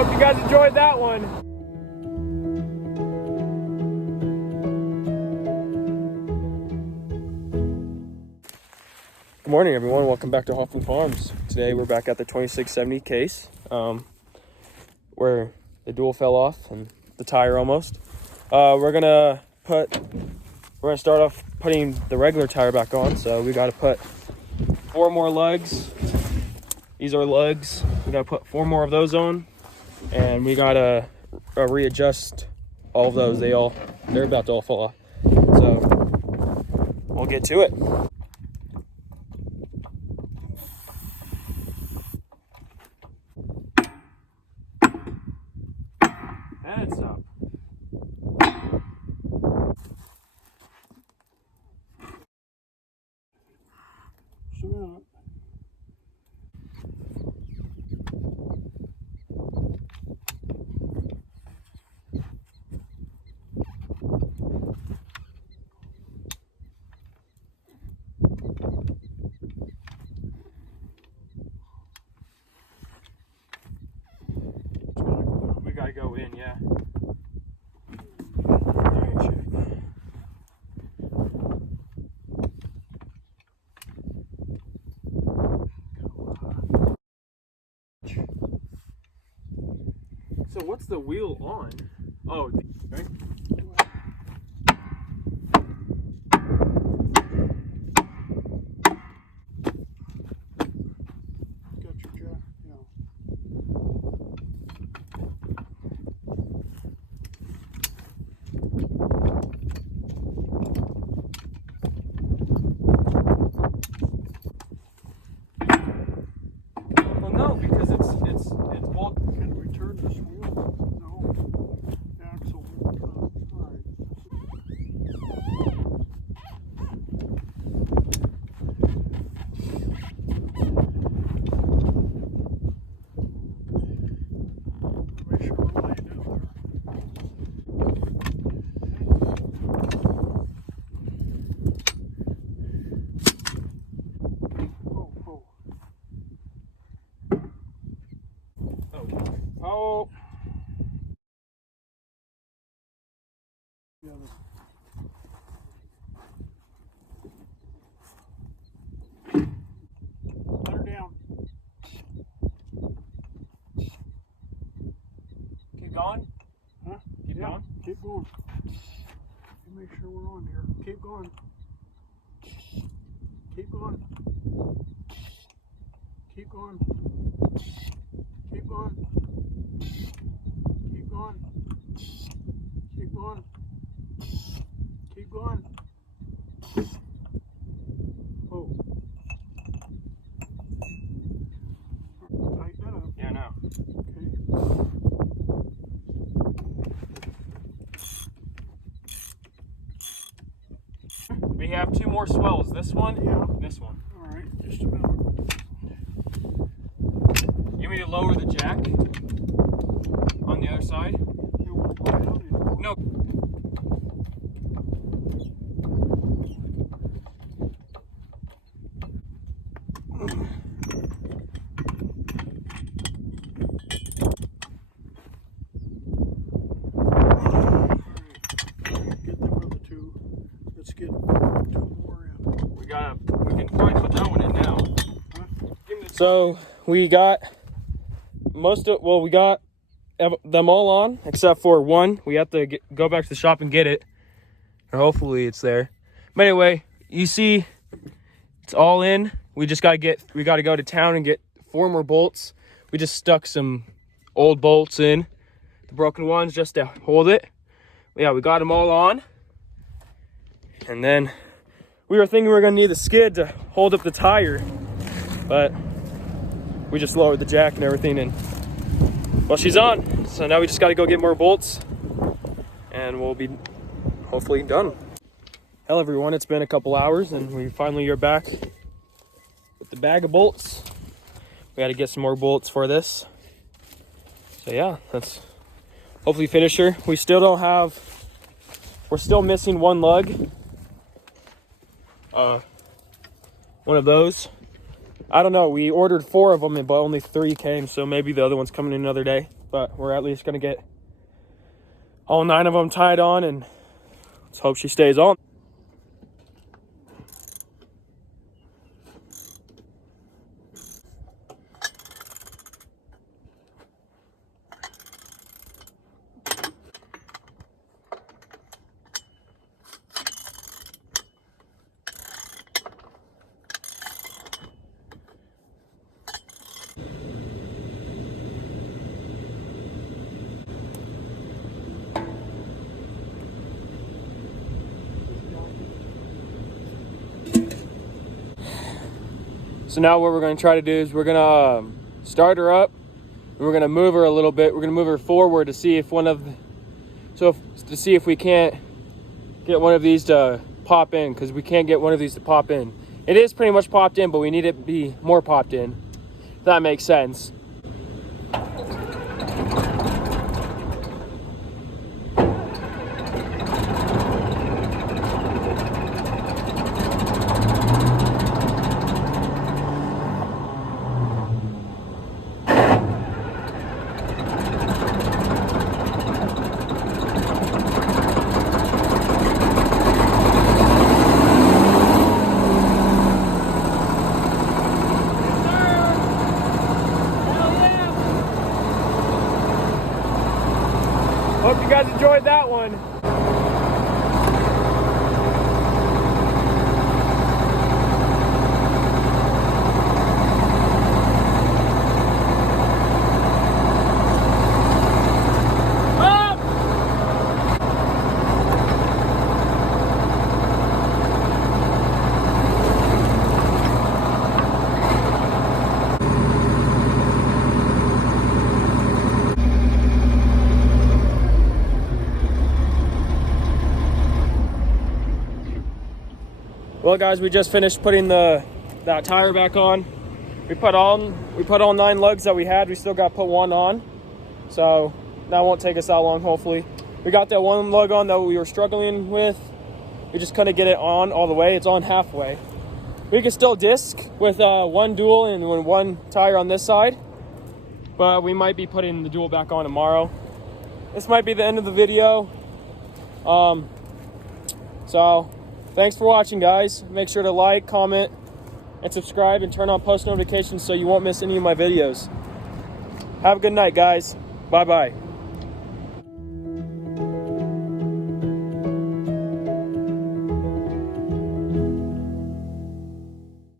Hope you guys enjoyed that one. Good morning, everyone. Welcome back to Hoffman Farms. Today we're back at the 2670 case, where the dual fell off and the tire almost. We're gonna start off putting the regular tire back on. So we got to put 4 more lugs. These are lugs. We got to put 4 more of those on, and we got to readjust all of those. They're about to all fall off. So we'll get to it. Heads up. We gotta go in, yeah. So what's the wheel on? Oh, right. Got your jack, yeah. Well, no, because it's bolt. Can we turn this wheel? No. The axle won't turn. All right. Make sure we're laying in there. Oh. Oh. Yeah. Let her down. Keep going. Huh? Keep Yeah. going. Keep going. Make sure we're on here. Keep going. Keep going. Keep going. Keep going. Keep going. Keep going. Keep going. Oh. Tighten that up. Yeah, no. Okay. We have 2 more swells. This one, Yeah. this one. All right. Just a minute. You want me to lower the jack on the other side? You won't go down anymore. No. Get them other 2. Let's get 2 more in. We can probably put that one in now. Huh? So we got we got them all on except for one. We have to go back to the shop and get it, or hopefully it's there. But anyway, you see it's all in. We got to go to town and get 4 more bolts. We just stuck some old bolts in, the broken ones, just to hold it. But yeah, we got them all on. And then we were thinking we were gonna need the skid to hold up the tire, but we just lowered the jack and everything, and well, she's on. So now we just got to go get more bolts, and we'll be hopefully done. Hello everyone, it's been a couple hours, and we finally are back with the bag of bolts. We got to get some more bolts for this. So yeah, let's hopefully finish her. We're still missing 1 lug. One of those. I don't know, we ordered 4 of them, but only 3 came, so maybe the other one's coming in another day. but we're at least gonna get all 9 of them tied on, and let's hope she stays on. So now what we're going to try to do is we're going to start her up, and we're going to move her a little bit. We're going to move her forward to see if to see if we can't get one of these to pop in, because we can't get one of these to pop in. It is pretty much popped in, but we need it to be more popped in, if that makes sense. Hope you guys enjoyed that one. Well, guys, we just finished putting that tire back on. We put all 9 lugs that we had. We still got to put 1 on, so that won't take us that long, hopefully. We got that 1 lug on that we were struggling with. We just couldn't get it on all the way. It's on halfway. We can still disc with 1 dual and 1 tire on this side, but we might be putting the dual back on tomorrow. This might be the end of the video. So thanks for watching, guys. Make sure to like, comment, and subscribe, and turn on post notifications so you won't miss any of my videos. Have a good night, guys. Bye-bye.